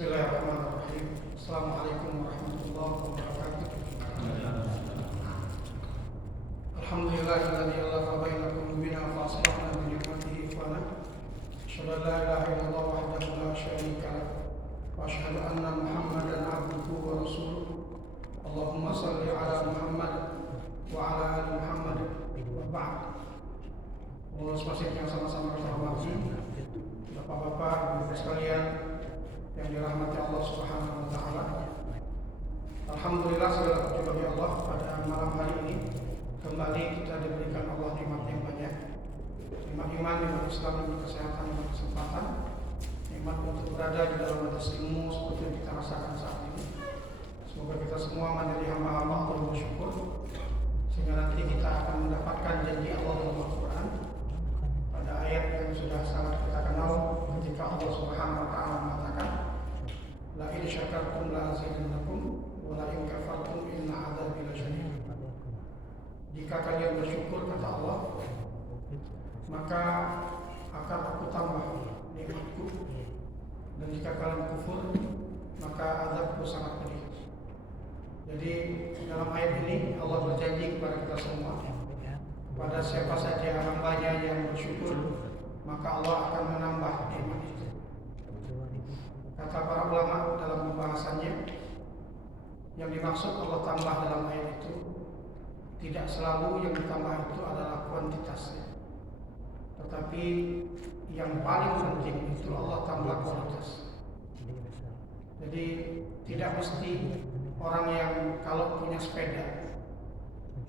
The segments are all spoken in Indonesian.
Bismillahirrahmanirrahim. Assalamualaikum warahmatullahi wabarakatuh. Alhamdulillahilladzi alafa baina qulubina fa asbahna bi ni'matihi ikhwana. Asyhadu an la ilaha illallah wahdahu la syarika lah wa asyhadu anna Muhammadan abduhu wa rasuluh. Allahumma shalli ala Muhammad wa ala ali Muhammad wa ba'd. Pengurus masjid yang sama-sama kita hormati, Bapak-bapak, Ibu sekalian yang dirahmati Allah Subhanahu wa taala. Alhamdulillah, segala puji bagi Allah, pada malam hari ini kembali kita diberikan Allah nikmat yang banyak. Nikmat iman, nikmat Islam, nikmat kesehatan, nikmat kesempatan, nikmat untuk berada di dalam majelis ilmu seperti yang kita rasakan saat ini. Semoga kita semua menjadi hamba-hamba Allah yang bersyukur, sehingga nanti kita akan mendapatkan janji Allah dalam Al-Quran pada ayat yang sudah sangat kita kenal, ketika Allah Subhanahu wa taala mengatakan, la in syakartum la azidannakum wa la in kafartum inna adzabi lasyadid. Jika kalian bersyukur, kata Allah, maka akan aku tambah nikmatku, dan jika kalian kufur, maka azabku sangat pedih. Jadi dalam ayat ini Allah berjanji kepada kita semua, pada siapa saja hambanya yang bersyukur, maka Allah akan menambah nikmat itu. Kata para ulama dalam pembahasannya, yang dimaksud Allah tambah dalam ayat itu tidak selalu yang ditambah itu adalah kuantitasnya, tetapi yang paling penting itu Allah tambah kualitas. Jadi tidak mesti orang yang kalau punya sepeda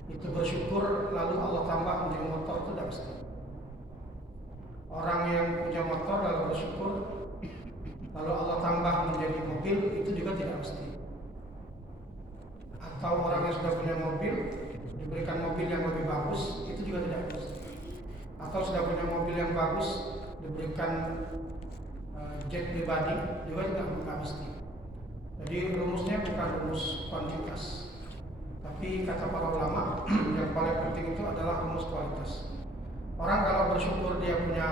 itu bersyukur lalu Allah tambah menjadi motor, itu tidak mesti. Orang yang punya motor lalu bersyukur lalu Allah tambah menjadi mobil, itu juga tidak mesti. Atau orang yang sudah punya mobil diberikan mobil yang lebih bagus, itu juga tidak mesti. Atau sudah punya mobil yang bagus diberikan jet pribadi, juga tidak mesti. Jadi rumusnya bukan rumus kuantitas, tapi kata para ulama yang paling penting itu adalah rumus kualitas. Orang kalau bersyukur dia punya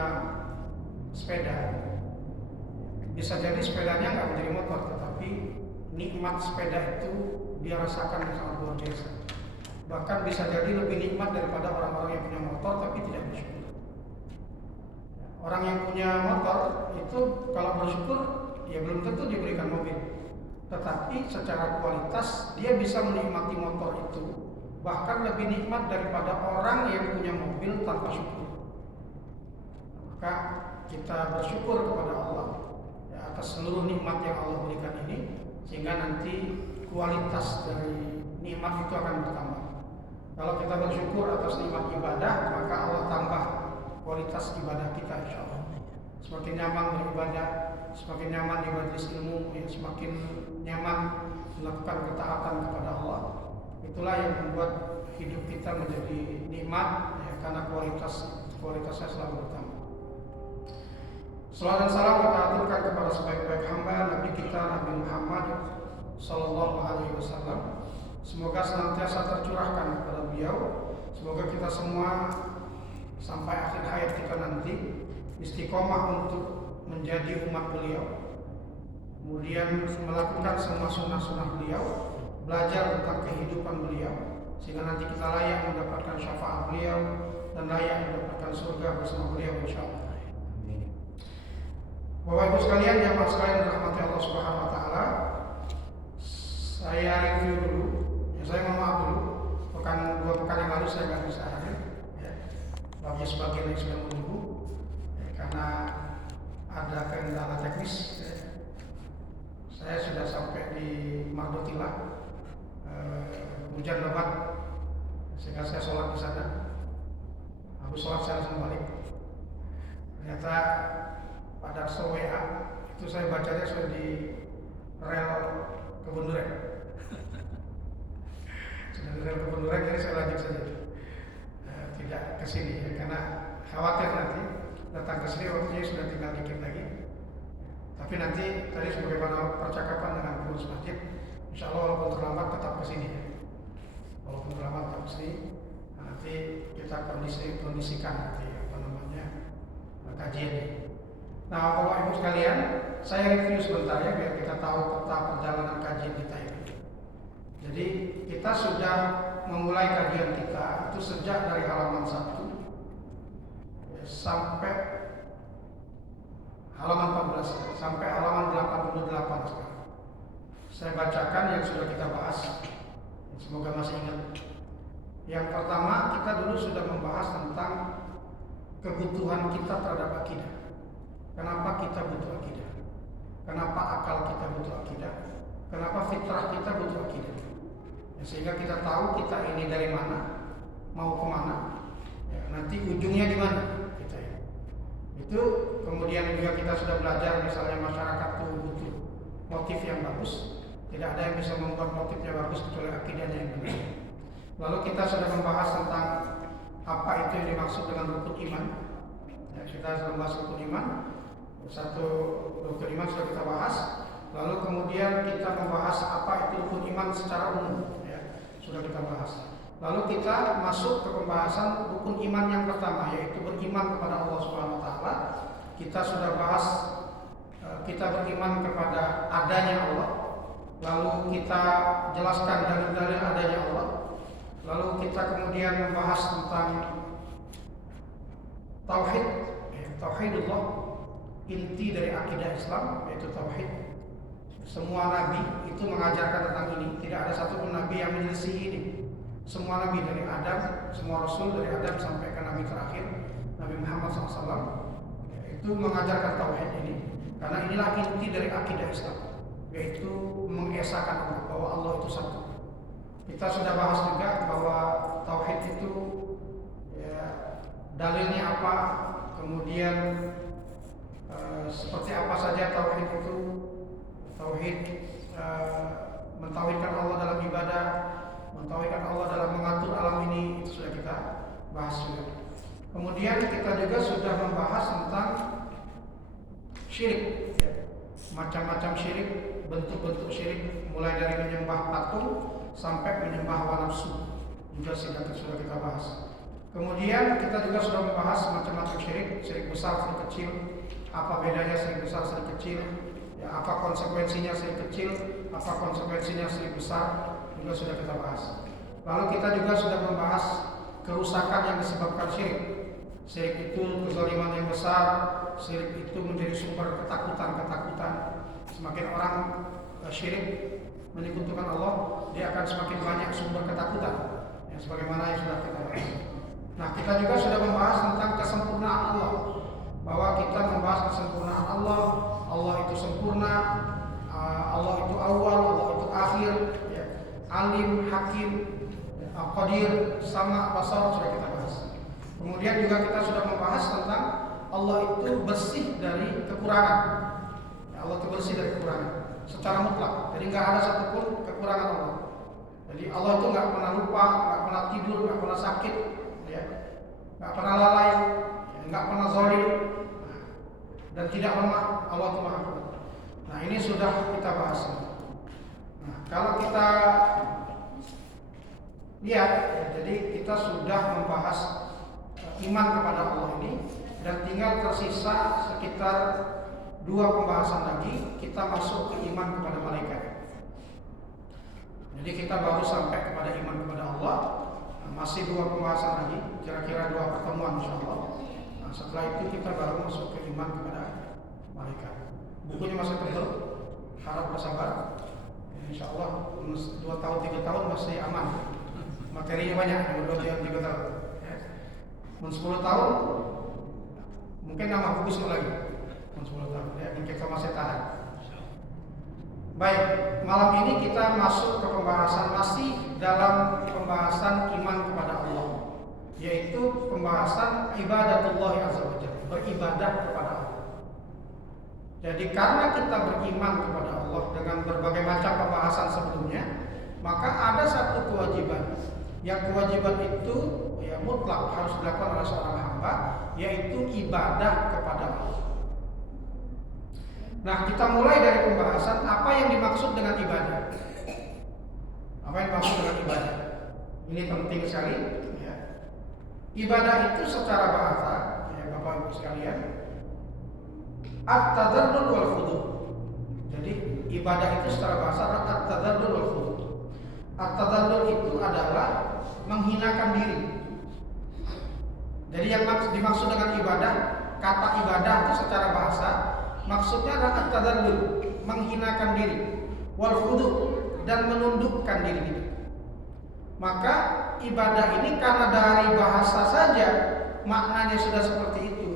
sepeda, bisa jadi sepedanya nggak menjadi motor, tetapi nikmat sepeda itu dia rasakan yang sangat luar biasa. Bahkan bisa jadi lebih nikmat daripada orang-orang yang punya motor tapi tidak bersyukur. Orang yang punya motor itu kalau bersyukur ya belum tentu diberikan mobil, tetapi secara kualitas dia bisa menikmati motor itu bahkan lebih nikmat daripada orang yang punya mobil tanpa syukur. Maka kita bersyukur kepada Allah ya, atas seluruh nikmat yang Allah berikan ini, sehingga nanti kualitas dari nikmat itu akan bertambah. Kalau kita bersyukur atas nikmat ibadah, maka Allah tambah kualitas ibadah kita, insya Allah. Semakin nyaman beribadah, semakin nyaman di majelis ilmu, ya, semakin nyaman melakukan ketaatan kepada Allah. Itulah yang membuat hidup kita menjadi nikmat, ya, karena kualitasnya selalu bertambah. Salawat dan salam kita aturkan kepada sebaik-baik hamba Nabi kita Nabi Muhammad Sallallahu Alaihi Wasallam. Semoga senantiasa tercurahkan kepada beliau. Semoga kita semua sampai akhir hayat kita nanti istiqomah untuk menjadi umat beliau, kemudian melakukan semua sunnah-sunnah beliau, belajar tentang kehidupan beliau, sehingga nanti kita layak mendapatkan syafaat beliau dan layak mendapatkan surga bersama beliau, insyaallah. Bapak Ibu sekalian, jamaah sekalian dirahmati Allah Subhanahu wa taala. Saya review dulu. Ya, saya mohon maaf dulu. Dua pekan yang lalu saya nggak bisa hadir. Ya. Bagi sebagian yang sudah menunggu, ya, karena ada kendala teknis. Ya. Saya sudah sampai di Mardotila, hujan lebat, sehingga saya sholat di sana. Habis sholat saya langsung balik. Ternyata pada WA itu saya bacanya sudah di rel Kebun Duren. Sudah di rel Kebun Duren, jadi saya lanjut saja, tidak ke sini, ya, karena khawatir nanti datang ke sini waktunya sudah tinggal dikit lagi. Tapi nanti tadi sebagaimana percakapan dengan pengurus masjid, insya Allah walaupun terlambat tetap ke sini, ya. Walaupun terlambat tetap ke sini, nanti kita kondisikan nanti kajian. Nah, Bapak Ibu sekalian, saya review sebentar ya biar kita tahu peta perjalanan kajian kita ini. Jadi kita sudah memulai kajian kita itu sejak dari halaman 1 sampai halaman 14 sampai halaman 88 sekarang. Saya bacakan yang sudah kita bahas. Semoga masih ingat. Yang pertama, kita dulu sudah membahas tentang kebutuhan kita terhadap akidah. Kenapa kita butuh akidah? Kenapa akal kita butuh akidah? Kenapa fitrah kita butuh akidah? Ya, sehingga kita tahu kita ini dari mana, mau kemana, ya, nanti ujungnya di mana kita ini. Itu kemudian juga kita sudah belajar misalnya masyarakat itu butuh motif yang bagus. Tidak ada yang bisa membuat motifnya bagus kecuali akidahnya yang benar. Lalu kita sudah membahas tentang apa itu yang dimaksud dengan rukun iman. Ya, kita sudah membahas rukun iman. Satu rukun iman sudah kita bahas. Lalu kemudian kita membahas apa itu rukun iman secara umum. Ya, sudah kita bahas. Lalu kita masuk ke pembahasan rukun iman yang pertama, yaitu beriman kepada Allah Subhanahu Wa Taala. Kita sudah bahas kita beriman kepada adanya Allah. Lalu kita jelaskan dalil-dalil adanya Allah. Lalu kita kemudian membahas tentang tauhid, tauhidullah, inti dari akidah Islam yaitu tauhid. Semua nabi itu mengajarkan tentang ini. Tidak ada satupun nabi yang menyelisih ini. Semua nabi dari Adam, semua rasul dari Adam sampai ke nabi terakhir, Nabi Muhammad SAW, itu mengajarkan tauhid ini. Karena inilah inti dari akidah Islam, yaitu mengesahkan Allah, bahwa Allah itu satu. Kita sudah bahas juga bahwa tauhid itu ya, dalilnya apa, kemudian seperti apa saja tauhid itu. Tauhid mentauhidkan Allah dalam ibadah, mentauhidkan Allah dalam mengatur alam ini, itu sudah kita bahas juga. Kemudian kita juga sudah membahas tentang syirik, macam-macam syirik, bentuk-bentuk syirik, mulai dari menyembah patung sampai menyembah hawa nafsu, juga sudah kita bahas. Kemudian kita juga sudah membahas macam-macam syirik, syirik besar, syirik kecil, apa bedanya syirik besar, syirik kecil, ya, apa konsekuensinya syirik kecil, apa konsekuensinya syirik besar, juga sudah kita bahas. Lalu kita juga sudah membahas kerusakan yang disebabkan syirik. Syirik itu kezaliman yang besar, syirik itu menjadi sumber ketakutan-ketakutan. Semakin orang syirik menyekutukan Allah, dia akan semakin banyak sumber ketakutan, ya, sebagaimana yang sudah kita bahas. Nah, kita juga sudah membahas tentang kesempurnaan Allah, bahwa kita membahas kesempurnaan Allah. Allah itu sempurna, Allah itu awal, Allah itu akhir, ya, alim, hakim, qadir, sama, basar, sudah kita bahas. Kemudian juga kita sudah membahas tentang Allah itu bersih dari kekurangan. Ya, Allah itu bersih dari kekurangan secara mutlak. Jadi nggak ada satupun kekurangan Allah. Jadi Allah itu nggak pernah lupa, nggak pernah tidur, nggak pernah sakit, ya, nggak pernah lalai, ya, nggak pernah zalim, dan tidak lemah. Allah itu Maha Kuat. Nah, ini sudah kita bahas. Nah, kalau kita lihat, ya, jadi kita sudah membahas iman kepada Allah ini, dan tinggal tersisa sekitar 2 pembahasan lagi, kita masuk ke iman kepada malaikat. Jadi kita baru sampai kepada iman kepada Allah. Masih 2 pembahasan lagi, kira-kira 2 pertemuan insyaallah. Nah, setelah itu kita baru masuk ke iman kepada malaikat. Bukunya masih tebal, harap bersabar. Insyaallah 2 tahun 3 tahun masih aman. Materinya banyak, 2 tahun 3 tahun. 10 tahun mungkin nama buku semua lagi. 10 tahun ya, kita masih tahan. Baik, malam ini kita masuk ke pembahasan, masih dalam pembahasan iman kepada Allah, yaitu pembahasan ibadatullah azza wajalla, beribadah kepada Allah. Jadi karena kita beriman kepada Allah dengan berbagai macam pembahasan sebelumnya, maka ada satu kewajiban. Yang kewajiban itu ya mutlak harus dilakukan oleh seorang hamba, yaitu ibadah kepada Allah. Nah, kita mulai dari pembahasan apa yang dimaksud dengan ibadah. Apa yang dimaksud dengan ibadah? Ini penting sekali. Ya. Ibadah itu secara bahasa, ya, Bapak Ibu sekalian, At-tadallul wal khudu'. Jadi ibadah itu secara bahasa at-tadallul wal khudu'. At-tadallul itu adalah menghinakan diri. Jadi yang dimaksud dengan ibadah, kata ibadah itu secara bahasa maksudnya adalah at-tadallul, menghinakan diri, wal khudu', dan menundukkan diri kita. Maka ibadah ini karena dari bahasa saja maknanya sudah seperti itu,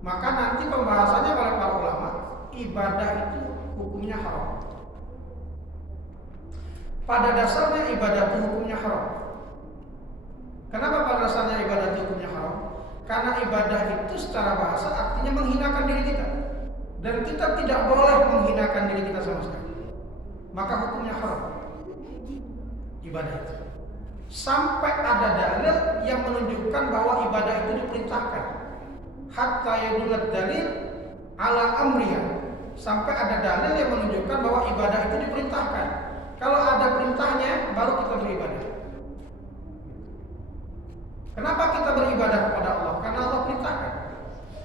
maka nanti pembahasannya oleh para ulama, ibadah itu hukumnya haram. Pada dasarnya ibadah itu hukumnya haram. Kenapa pada dasarnya ibadah itu hukumnya haram? Karena ibadah itu secara bahasa artinya menghinakan diri kita, dan kita tidak boleh menghinakan diri kita sama sekali. Maka hukumnya haram ibadah itu. Sampai ada dalil yang menunjukkan bahwa ibadah itu diperintahkan. Hatta yadulat dalil ala amriya. Sampai ada dalil yang menunjukkan bahwa ibadah itu diperintahkan. Kalau ada perintahnya baru kita beribadah. Kenapa kita beribadah kepada Allah? Karena Allah perintahkan.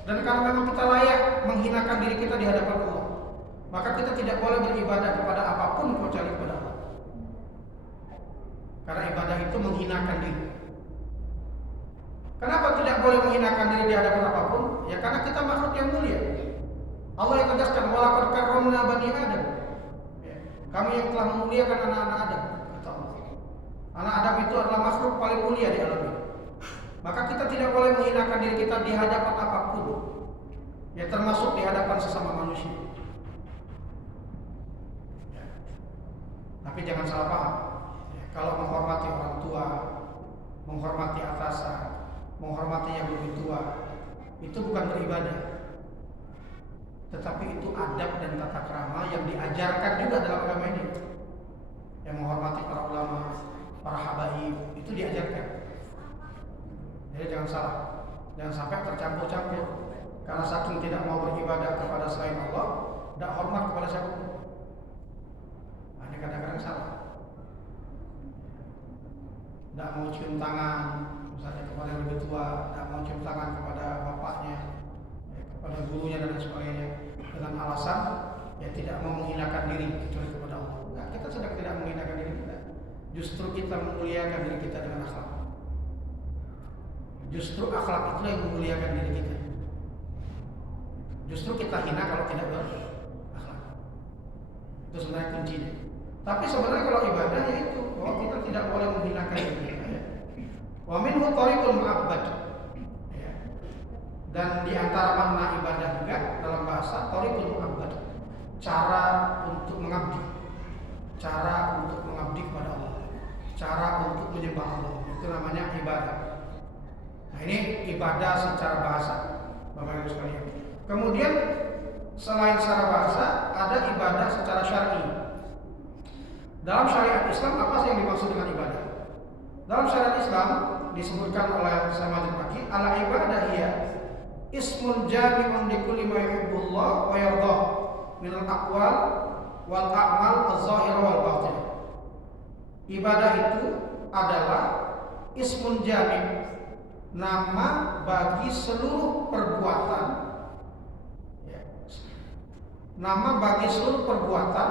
Dan karena memang kita layak menghinakan diri kita di hadapan Allah, maka kita tidak boleh beribadah kepada apapun kecuali kepada Allah. Karena ibadah itu menghinakan diri. Kenapa tidak boleh menghinakan diri di hadapan apapun? Ya karena kita makhluk yang mulia. Allah yang tegaskan, walaqad karramna bani Adam. Ya, kami yang telah memuliakan anak-anak Adam, kata Allah. Anak Adam itu adalah makhluk paling mulia di alam ini. Maka kita tidak boleh menghinakan diri kita di hadapan apapun. Ya termasuk di hadapan sesama manusia. Ya. Tapi jangan salah paham. Kalau menghormati orang tua, menghormati atasan, menghormati yang lebih tua, itu bukan beribadah, tetapi itu adab dan tata krama yang diajarkan juga dalam agama ini. Yang menghormati para ulama, para habaib, itu diajarkan. Jadi jangan salah, jangan sampai tercampur-campur. Karena saking tidak mau beribadah kepada selain Allah, tidak hormat kepada siapapun. Nah, ini kadang-kadang salah. Tidak mau cium tangan, misalnya kepada yang lebih tua, tidak mau cium tangan kepada bapaknya, kepada gurunya dan sebagainya, dengan alasan ya tidak mau menghinakan diri kecuali kepada Allah. Nah, kita sedang tidak menghinakan diri kita, justru kita memuliakan diri kita dengan akhlak. Justru akhlak itu yang memuliakan diri kita. Justru kita hina kalau tidak berakhlak. Itu sebenarnya kuncinya. Tapi sebenarnya kalau ibadah ya itu, bahwa kita tidak boleh menghinakan diri kita. Ya. Wa minhu tariqul mu'abbad. Ya. Dan di antara makna ibadah juga dalam bahasa tariqul mu'abbad, cara untuk mengabdi, cara untuk mengabdi kepada Allah, cara untuk menyembah Allah. Itu namanya ibadah. Nah ini ibadah secara bahasa, Bapak Ibu sekalian. Kemudian selain secara bahasa ada ibadah secara syar'i. Dalam syariat Islam apa sih yang dimaksud dengan ibadah? Dalam syariat Islam disebutkan oleh Syekh Majid Maki, ala ibadah hiya ismun jami'un li kulli ma yuhibbullah wa yardah min al-aqwal wal a'mal az-zahirah wal batin. Ibadah itu adalah ismun jami', nama bagi seluruh perbuatan, ya. Nama bagi seluruh perbuatan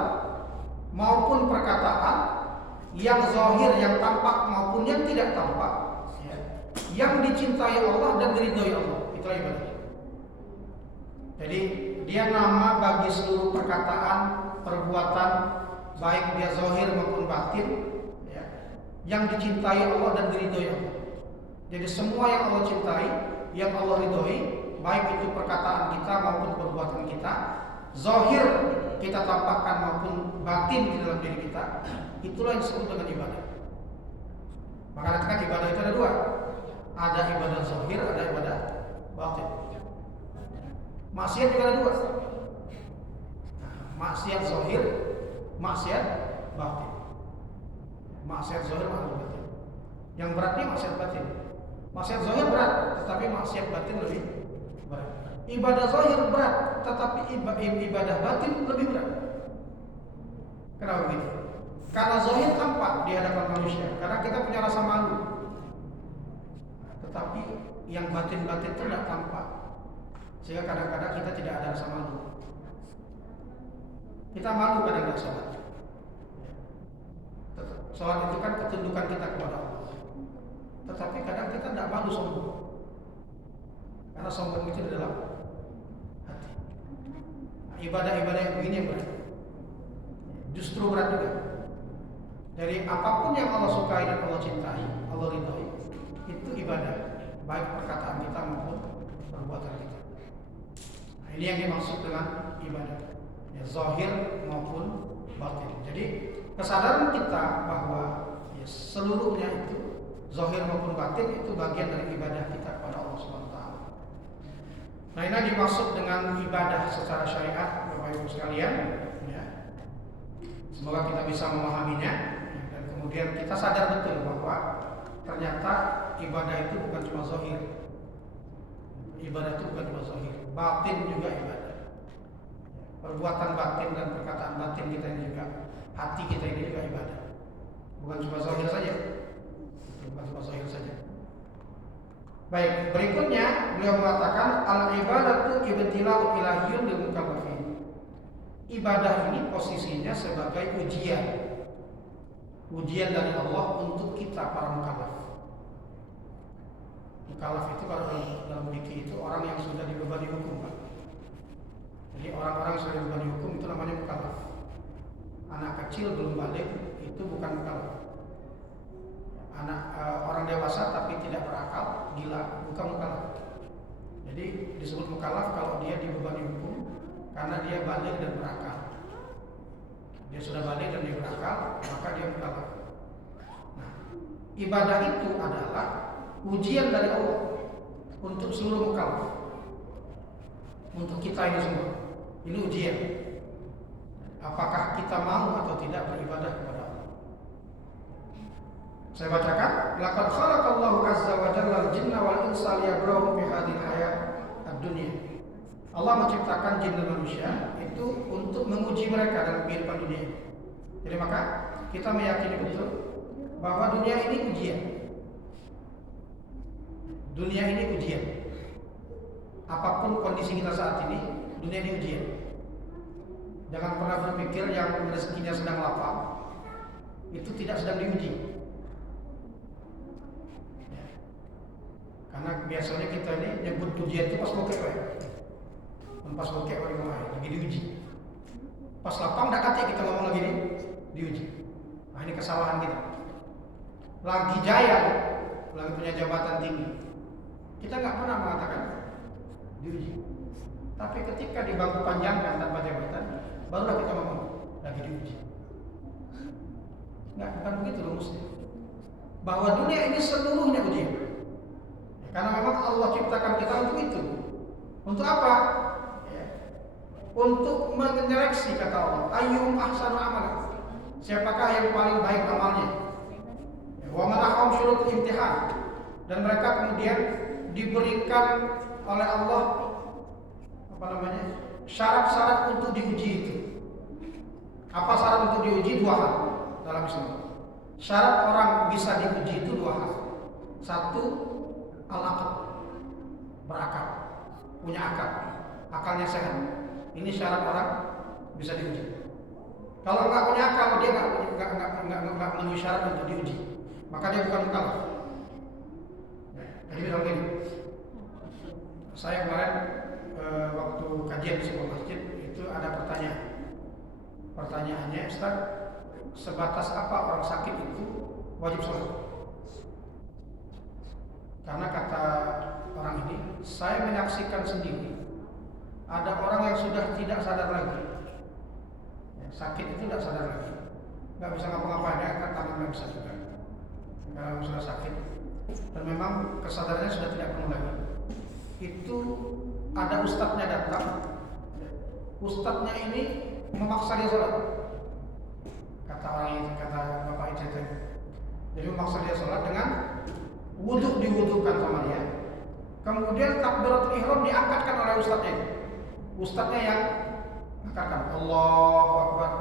maupun perkataan yang zahir, yang tampak maupun yang tidak tampak, ya. Yang dicintai Allah dan diridhoi Allah, itulah ibadah. Jadi dia nama bagi seluruh perkataan, perbuatan, baik dia zahir maupun batin, ya, yang dicintai Allah dan diridhoi Allah. Jadi semua yang Allah cintai, yang Allah ridhoi, baik itu perkataan kita maupun perbuatan kita, zahir kita tampakkan maupun batin di dalam diri kita, itulah yang disebut dengan ibadah. Maka nanti kan ibadah itu ada dua, ada ibadah zahir, ada ibadah batin. Maksiat juga ada dua, maksiat zahir, maksiat batin. Maksiat zahir, maksiat batin. Yang beratnya maksiat batin. Maksiat zahir berat, tetapi maksiat batin lebih berat. Ibadah zahir berat, tetapi ibadah batin lebih berat. Kenapa begitu? Karena zahir tampak di hadapan manusia, karena kita punya rasa malu. Tetapi yang batin-batin itu tidak tampak, Sehingga kadang-kadang kita tidak ada rasa malu. Kita malu kadang-kadang sholat. Sholat itu kan ketundukan kita kepada Allah. Tetapi kadang kita tidak malu sombong. Karena sombong itu di dalam hati. Nah, ibadah-ibadah yang begini yang berat. Justru berat juga. Dari apapun yang Allah sukai dan Allah cintai, Allah ridhoi, itu ibadah, baik perkataan kita maupun perbuatan kita. Nah, ini yang dimaksud dengan ibadah, ya, zahir maupun batin. Jadi kesadaran kita bahwa ya, seluruhnya itu zahir maupun batin itu bagian dari ibadah kita kepada Allah SWT. Nah, ini dimaksud dengan ibadah secara syariat, Bapak Ibu sekalian. Ya. Semoga kita bisa memahaminya. Kemudian kita sadar betul bahwa ternyata ibadah itu bukan cuma zahir. Ibadah itu bukan cuma zahir, batin juga ibadah. Perbuatan batin dan perkataan batin kita ini juga, hati kita ini juga ibadah. Bukan cuma zahir saja. Bukan cuma zahir saja. Baik, berikutnya beliau mengatakan al-ibadatu ibtila'u ilahiyyun lil mukallafin. Ibadah ini posisinya sebagai ujian. Ujian dari Allah untuk kita para mukallaf. Mukallaf itu kalau dalam fikih itu orang yang sudah dibebani hukum, Pak. Jadi orang-orang yang sudah dibebani hukum itu namanya mukallaf. Anak kecil belum balik itu bukan mukallaf. Orang dewasa tapi tidak berakal, gila, bukan mukallaf. Jadi disebut mukallaf kalau dia dibebani hukum karena dia balik dan berakal. Dia sudah balik dan dia berakal, maka dia mukallaf. Nah, ibadah itu adalah ujian dari Allah untuk seluruh mukallaf. Untuk kita ini semua. Ini ujian. Apakah kita mau atau tidak beribadah kepada Allah? Saya bacakan, laqad khalaqallahu azza wa jalla al-jinna wal insa liyabluwahum fi hadhihi hayat ad-dunya. Allah menciptakan jin dan manusia itu untuk menguji mereka dalam kehidupan dunia. Jadi maka kita meyakini betul bahwa dunia ini ujian. Dunia ini ujian. Apapun kondisi kita saat ini, dunia ini ujian. Jangan pernah berpikir yang rezekinya sedang lapang itu tidak sedang diuji. Ya. Karena biasanya kita ini nyebut ujian itu pas bokeh, pas bokeh lagi diuji. Pas lapang dah kata kita ngomong lagi diuji. Nah, ini kesalahan kita. Lagi jaya, lagi punya jabatan tinggi, kita nggak pernah mengatakan diuji. Tapi ketika di bangku panjangkan tanpa jabatan, barulah kita ngomong lagi diuji. Nggak, bukan begitu rumusnya. Bahwa dunia ini seluruhnya ujian. Ya, karena memang Allah ciptakan kita untuk itu. Untuk apa? Untuk menyeleksi, kata Allah, ayyuhum ahsanu amalan, siapakah yang paling baik amalnya. Wa man ahsanu syurut imtihan, dan mereka kemudian diberikan oleh Allah syarat-syarat untuk diuji itu. Apa syarat untuk diuji? Dua hal dalam Islam. Syarat orang bisa diuji itu dua hal. Satu, al-aql, berakal, punya akal, akalnya sehat. Ini syarat orang bisa diuji. Kalau nggak punya akal, dia nggak memenuhi syarat untuk diuji, maka dia bukan mukallaf. Jadi misalnya gini, saya kemarin waktu kajian di sebuah masjid itu ada pertanyaan. Pertanyaannya, Ustaz, sebatas apa orang sakit itu wajib sholat? Karena kata orang ini, saya menyaksikan sendiri. Ada orang yang sudah tidak sadar lagi, sakit itu tidak sadar lagi, nggak bisa ngapa-ngapain, ya, kan tangan nggak bisa juga, kalau sudah sakit, dan memang kesadarannya sudah tidak penuh lagi. Itu ada ustadznya datang, ustadznya ini memaksa dia sholat, kata orang ini, kata bapak itu, jadi memaksa dia sholat dengan wudhu, diwudhukan sama dia, kemudian takbiratul ihram diangkatkan oleh ustadznya. Ustadznya yang angkatkan Allahu Akbar,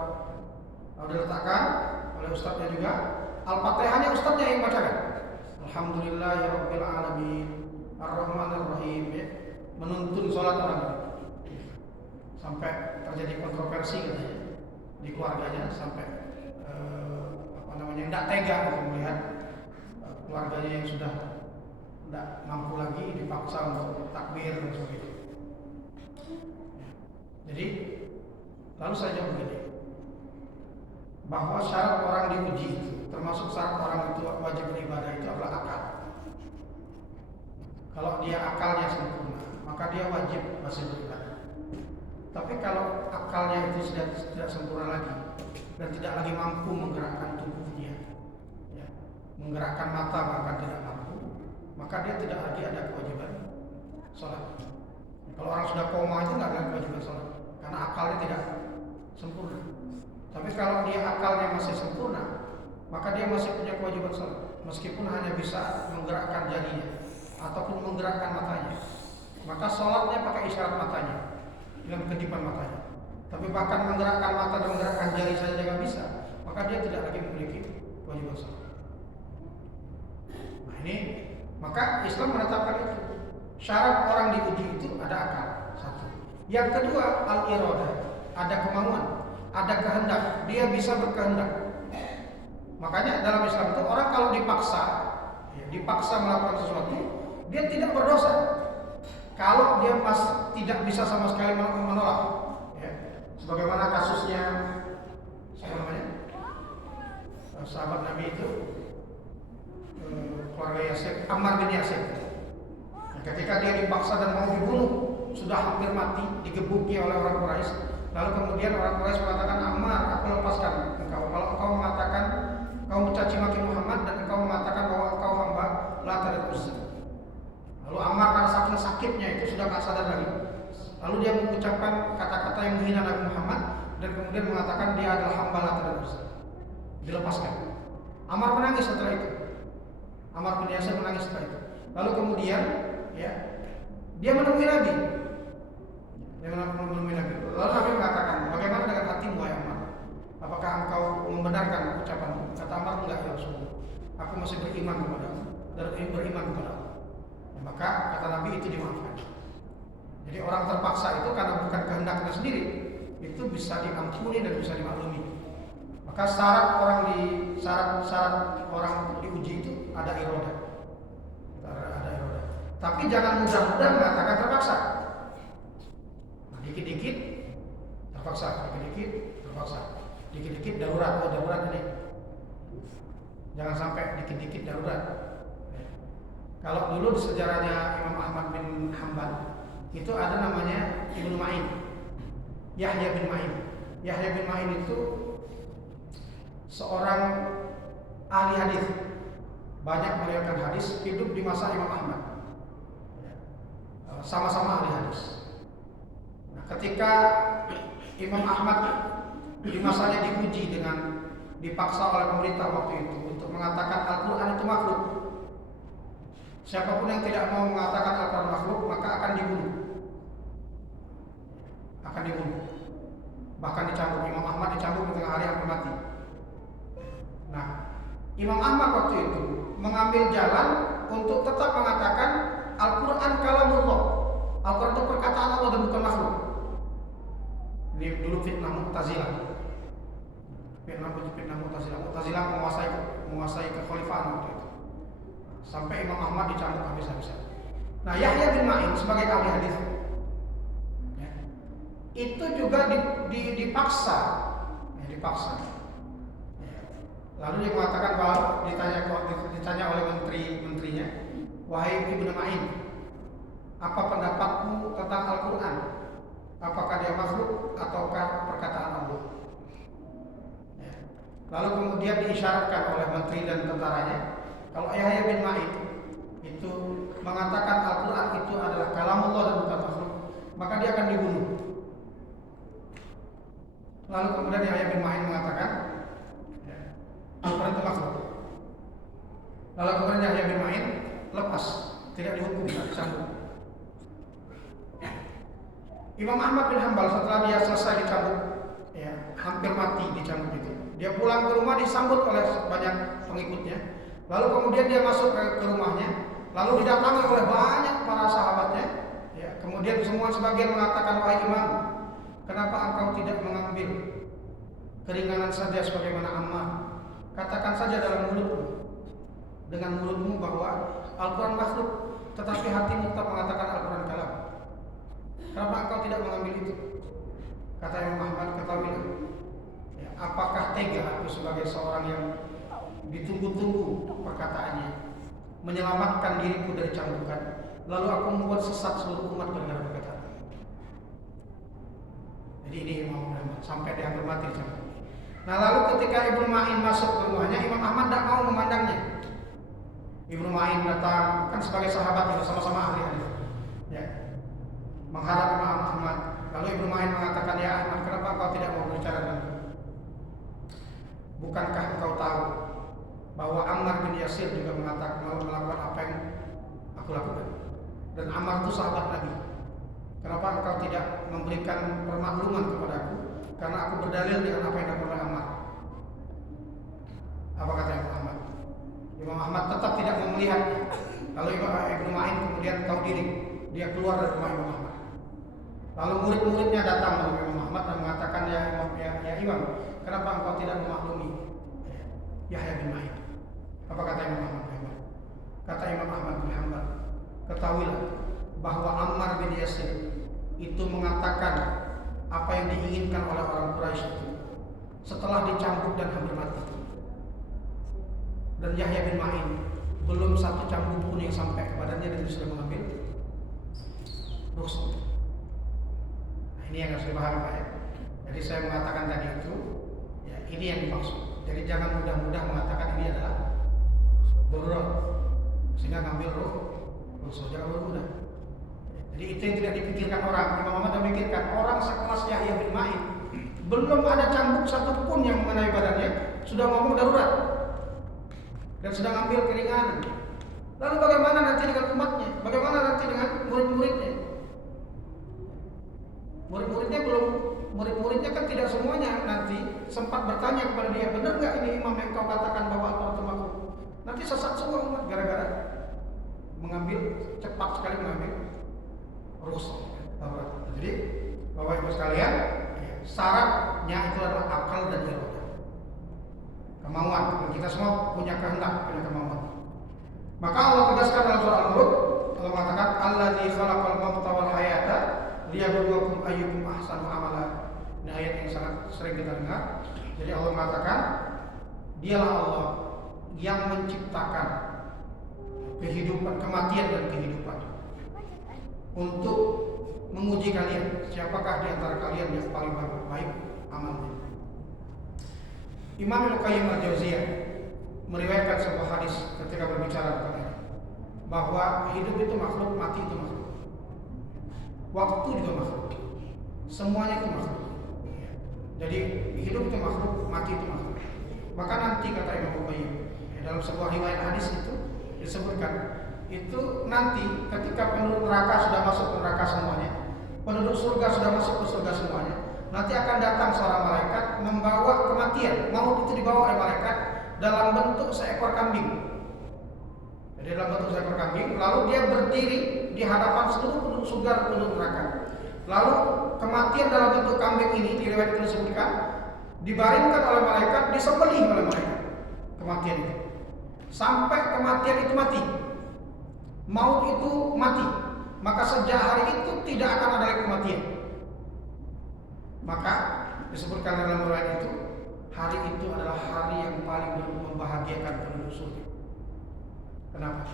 lalu diletakkan oleh ustadznya juga. Al-Fatihahnya ustadznya yang bacakan. Alhamdulillahirabbil alamin, Ar-Rahmanir Rahim. menuntun sholat orang ini. Sampai terjadi kontroversi katanya di keluarganya, sampai tidak tega untuk melihat keluarganya yang sudah tidak mampu lagi dipaksa untuk takbir dan sebagainya. Jadi lalu saja begini, bahwa syarat orang diuji itu, termasuk syarat orang itu wajib beribadah itu adalah akal. Kalau dia akalnya sempurna, maka dia wajib masih beribadah. Tapi kalau akalnya itu sudah tidak sempurna lagi dan tidak lagi mampu menggerakkan tubuhnya, ya, menggerakkan mata bahkan tidak mampu, maka dia tidak lagi ada kewajiban sholat. Kalau orang sudah koma itu nggak ada kewajiban sholat karena akalnya tidak sempurna. Tapi kalau dia akalnya masih sempurna, maka dia masih punya kewajiban sholat, meskipun hanya bisa menggerakkan jarinya ataupun menggerakkan matanya. Maka sholatnya pakai isyarat matanya dengan kedipan matanya. Tapi bahkan menggerakkan mata dan menggerakkan jari saja dia nggak bisa, maka dia tidak lagi memiliki kewajiban sholat. Nah ini, maka Islam menetapkan itu. Syarat orang diuji itu ada akal, satu. Yang kedua, al-iradah, ada kemauan, ada kehendak, dia bisa berkehendak. Makanya dalam Islam itu orang kalau dipaksa melakukan sesuatu, dia tidak berdosa. Kalau dia tidak bisa sama sekali menolak, ya. Sebagaimana kasusnya sahabat Nabi itu, keluarga Yasir, Ammar bin Yasir. Ketika dia dipaksa dan mau dibunuh, sudah hampir mati, digebuki oleh orang Quraisy. Lalu kemudian orang Quraisy mengatakan, Ammar, aku lepaskan engkau. Kalau engkau mengatakan, engkau mencaci maki Muhammad dan engkau mengatakan bahwa engkau hamba Lat dan Uzza. Lalu Ammar karena saking sakitnya itu sudah tak sadar lagi. Lalu dia mengucapkan kata-kata yang menghina Nabi Muhammad dan kemudian mengatakan dia adalah hamba Lat dan Uzza. Dilepaskan. Ammar menangis setelah itu. Ammar bin Yasir menangis setelah itu. Lalu kemudian dia menemui Nabi. Lalu Nabi mengatakan, bagaimana dengan hatimu wahai Ammar? Apakah engkau membenarkan ucapanmu? Kata Ammar, enggak ya Rasulullah. Aku masih beriman kepadamu dan beriman kepada Allah. Maka kata Nabi itu dimaafkan. Jadi orang terpaksa itu karena bukan kehendaknya sendiri, itu bisa diampuni dan bisa dimaklumi. Maka syarat orang diuji itu ada iradah. Tapi jangan mudah-mudah mengatakan terpaksa. Nah, dikit-dikit terpaksa, dikit-dikit terpaksa, dikit-dikit darurat ini. Jangan sampai dikit-dikit darurat. Kalau dulu di sejarahnya Imam Ahmad bin Hanbal itu ada namanya Ibnu Ma'in, Yahya bin Ma'in. Yahya bin Ma'in itu seorang ahli hadis, banyak meriwayatkan hadis, hidup di masa Imam Ahmad. Sama-sama ahli hadis. Nah, ketika Imam Ahmad di masanya diuji dengan dipaksa oleh pemerintah waktu itu untuk mengatakan Al-Quran itu makhluk. Siapapun yang tidak mau mengatakan Al-Quran makhluk maka akan dibunuh. Bahkan dicambuk. Imam Ahmad dicambuk di tengah hari sampai mati. Nah, Imam Ahmad waktu itu mengambil jalan untuk tetap mengatakan Al-Quran kalamullah. Al-Quran itu perkataan Allah dan bukan makhluk. Ini dulu fitnah Mu'tazilah. Mu'tazilah menguasai kekhalifahan waktu itu. Sampai Imam Ahmad dicambuk habis-habisan. Nah, Yahya bin Ma'in sebagai ahli hadis, ya, itu juga dipaksa. Ya. Lalu dia mengatakan bahwa ditanya oleh menterinya, wahai Ibnu Ma'in, apa pendapatmu tentang Al-Quran? Apakah dia makhluk ataukah perkataan Allah? Ya. Lalu kemudian diisyaratkan oleh menteri dan tentaranya, kalau Yahya bin Ma'in itu mengatakan Al-Quran itu adalah kalamullah dan bukan makhluk, maka dia akan dibunuh. Lalu kemudian Yahya bin Ma'in mengatakan Al-Quran itu makhluk. Lalu kemudian Yahya bin Ma'in lepas, tidak dihukum, tidak dicambuk. Imam Ahmad bin Hanbal setelah dia selesai dicambuk, ya, hampir mati dicambuk itu, dia pulang ke rumah disambut oleh banyak pengikutnya. Lalu kemudian dia masuk ke rumahnya, lalu didatangi oleh banyak para sahabatnya. Ya, kemudian Kemudian semua sebagian mengatakan, wahai imam, kenapa engkau tidak mengambil keringanan saja sebagaimana Ammar? Katakan saja dalam mulutmu, dengan mulutmu bahwa Al-Quran makhluk, tetapi hatimu tetap mengatakan Al-Quran kalam. Kenapa engkau tidak mengambil itu? Kata Imam Ahmad, ketahuilah, ya, apakah tega aku sebagai seorang yang ditunggu-tunggu perkataannya, menyelamatkan diriku dari cambukan, lalu aku membuat sesat seluruh umat gara-gara perkataan. Jadi ini Imam Ahmad sampai diambil mati cambukan. Nah, lalu ketika Ibnu Ma'in masuk ke rumahnya, Imam Ahmad tidak mau memandangnya. Ibnu Ma'in datang, kan sebagai sahabat yang sama-sama ahli hadis, ya, menghadap Imam Ahmad. Lalu Ibnu Ma'in mengatakan, ya Ahmad, kenapa engkau tidak mau berbicara denganku? Bukankah engkau tahu bahwa Ammar bin Yasir juga melakukan apa yang aku lakukan? Dan Ammar itu sahabat Nabi. Kenapa engkau tidak memberikan permakluman kepadaku? Karena aku berdalil dengan apa yang dilakukan oleh Ammar. Apa kata Imam Ahmad? Imam Ahmad tetap tidak mau melihatnya. Lalu Ibnu Ma'in kemudian tahu diri, dia keluar dari rumah Imam Ahmad. Lalu murid-muridnya datang kepada Imam Ahmad dan mengatakan, ya Imam, kenapa engkau tidak memaklumi Yahya bin Ma'in? Apa kata Imam Ahmad bin Hanbal? Kata Imam Ahmad bin Hanbal, ketahuilah bahwa Ammar bin Yasir itu mengatakan apa yang diinginkan oleh orang Quraisy itu setelah dicambuk dan hampir mati. Dan Yahya bin Ma'in belum satu cambuk pun yang sampai kepadanya dan dia sudah mengambil rukhsah. Nah, ini yang harus dipahami, Pak, ya. Jadi saya mengatakan tadi itu, ya, ini yang dimaksud. Jadi jangan mudah-mudah mengatakan ini adalah darurat sehingga ngambil rukhsah, jangan mudah. Jadi itu yang tidak dipikirkan orang. Imam Ahmad memikirkan orang sekelas Yahya bin Ma'in belum ada cambuk satupun yang mengenai badannya sudah ngomong darurat dan sedang ambil keringanan. Lalu bagaimana nanti dengan umatnya? Bagaimana nanti dengan murid-muridnya? Murid-muridnya kan tidak semuanya nanti sempat bertanya kepada dia, benar nggak ini imam yang kau katakan bahwa Al-Quran itu makhluk? Nanti sesat semua umat gara-gara cepat sekali mengambil rukhsah. Jadi Bapak Ibu sekalian, syaratnya itu adalah akal dan iradah, kemauan. Dan kita semua punya kehendak, punya kemauan. Maka Allah tegaskan dalam surah Al-Mulk, Allah mengatakan, Alladzi khalaqal mauta wal hayata liyabluwakum ayyukum ahsanu amala. Ini ayat yang sangat sering kita dengar. Jadi Allah mengatakan, dialah Allah yang menciptakan kehidupan, kematian dan kehidupan untuk menguji kalian, siapakah di antara kalian yang paling baik amalnya. Imam Ibnu Qayyim Al-Jauziyah meriwayatkan sebuah hadis ketika berbicara tentang ini, bahwa hidup itu makhluk, mati itu makhluk, waktu juga makhluk, semuanya itu makhluk. Jadi hidup itu makhluk, mati itu makhluk. Maka nanti kata Imam Qayyim, dalam sebuah riwayat hadis itu disebutkan, itu nanti ketika penduduk neraka sudah masuk ke neraka semuanya, penduduk surga sudah masuk ke surga semuanya, nanti akan datang seorang malaikat membawa kematian. Maut itu dibawa oleh malaikat dalam bentuk seekor kambing. Jadi dalam bentuk seekor kambing, lalu dia berdiri di hadapan seluruh penduduk surga dan penduduk neraka. Lalu kematian dalam bentuk kambing ini, di riwayat itu disebutkan, dibaringkan oleh malaikat, disembelih oleh malaikat kematian itu, sampai kematian itu mati, maut itu mati. Maka sejak hari itu tidak akan ada lagi kematian. Maka disebutkan dalam riwayat itu, hari itu adalah hari yang paling membahagiakan penduduk surga. Kenapa?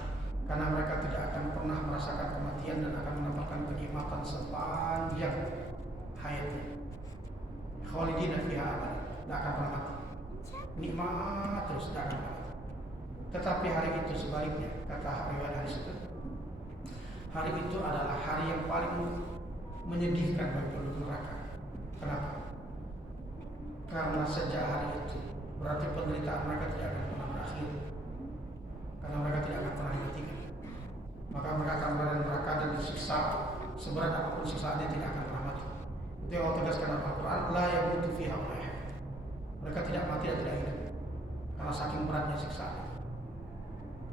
Karena mereka tidak akan pernah merasakan kematian dan akan mendapatkan kenikmatan sepanjang hayatnya. Khalidina fiha abada, tidak akan pernah mati. Nikmat terus, tidak akan mati. Tetapi hari itu sebaliknya, kata riwayat hadis itu, hari itu adalah hari yang paling menyedihkan bagi penduduk neraka. Kenapa? Karena sejak hari itu berarti penderitaan mereka tidak akan pernah berakhir, karena mereka tidak akan pernah dimatikan. Maka mereka akan berada di neraka dan disiksa seberat apapun siksaannya, tidak akan pernah mati. Itu yang Allah tegaskan dalam Al-Quran, la yamutu fiha wa la yahya. Mereka tidak mati dan tidak hidup karena saking beratnya siksaan.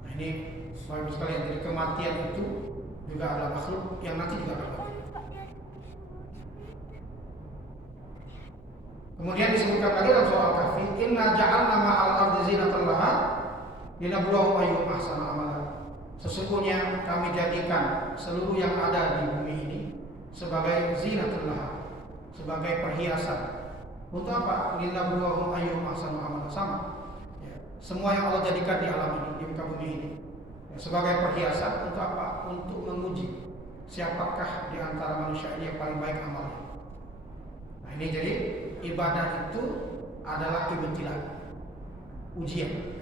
Nah ini Bapak Ibu sekalian, jadi kematian itu juga adalah makhluk yang nanti juga akan mati. Kemudian disebutkan lagi dalam surah Al-Kahfi, inna ja'alna ma'al ardi zinatan laha linabluwahum ayyuhum ahsanu amala. Sesungguhnya kami jadikan seluruh yang ada di bumi ini sebagai zinatan laha, sebagai perhiasan. Untuk apa? Linabluwahum ayyuhum ahsanu amala. Sama. Ya. Semua yang Allah jadikan di alam ini, di muka bumi ini, ya, sebagai perhiasan untuk apa? Untuk menguji siapakah di antara manusia ini yang paling baik amalnya. Nah, ini jadi ibadah itu adalah ibtilah, ujian.